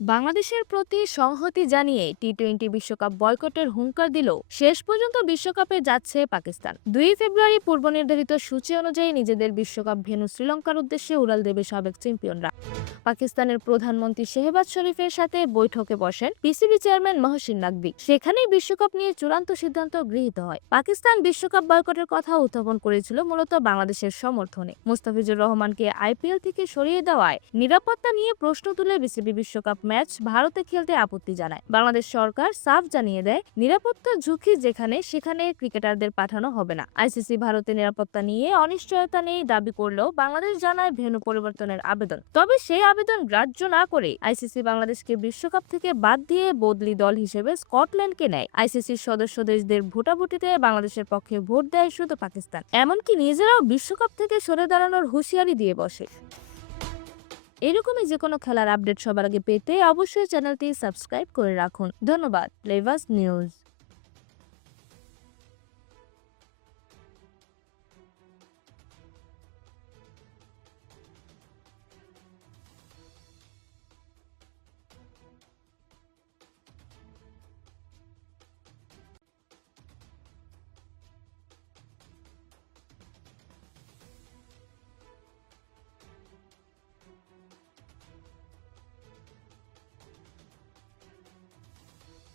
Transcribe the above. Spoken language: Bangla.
বাংলাদেশের প্রতি সংহতি জানিয়ে টি টোয়েন্টি বিশ্বকাপ বয়কটের হুঙ্কার দিল শেষ পর্যন্ত বিশ্বকাপে যাচ্ছে পাকিস্তান। দুই ফেব্রুয়ারি পূর্ব নির্ধারিত সূচি অনুযায়ী নিজেদের বিশ্বকাপ ভেনু শ্রীলঙ্কার উদ্দেশ্যে উড়াল দেবে সাবেক চ্যাম্পিয়নরা। পাকিস্তানের প্রধানমন্ত্রী শেহবাজ শরীফের সাথে বৈঠকে বসেন পিসিবি চেয়ারম্যান মহসিন নাকভি। সেখানেই বিশ্বকাপ নিয়ে চূড়ান্ত সিদ্ধান্ত গৃহীত হয়। পাকিস্তান বিশ্বকাপ বয়কটের কথা উত্থাপন করেছিল মূলত বাংলাদেশের সমর্থনে। মুস্তাফিজুর রহমানকে আইপিএল থেকে সরিয়ে দেওয়ায় নিরাপত্তা নিয়ে প্রশ্ন তুলে বিসিবি বিশ্বকাপ ম্যাচ ভারতে খেলতে আপত্তি জানায়। বাংলাদেশ সরকার সাফ জানিয়ে দেয় নিরাপত্তা ঝুঁকি যেখানে, সেখানে ক্রিকেটারদের পাঠানো হবে না। আইসিসি ভারতের নিরাপত্তা নিয়ে অনিশ্চয়তা নেই দাবি করলেও বাংলাদেশ জানায় ভেন্যু পরিবর্তনের আবেদন। তবে সেই আবেদন গ্রাহ্য না করে আইসিসি বাংলাদেশকে বিশ্বকাপ থেকে বাদ দিয়ে বদলি দল হিসেবে স্কটল্যান্ডকে নেয়। আইসিসির সদস্য দেশদের ভোটাভুটিতে বাংলাদেশের পক্ষে ভোট দেয় শুধু পাকিস্তান। এমনকি নিজেরাও বিশ্বকাপ থেকে সরে দাঁড়ানোর হুঁশিয়ারি দিয়ে বসে। এরকমই যে কোনো খেলার আপডেট সবার আগে পেতে অবশ্যই চ্যানেলটি সাবস্ক্রাইব করে রাখুন। ধন্যবাদ। লেভাস নিউজ।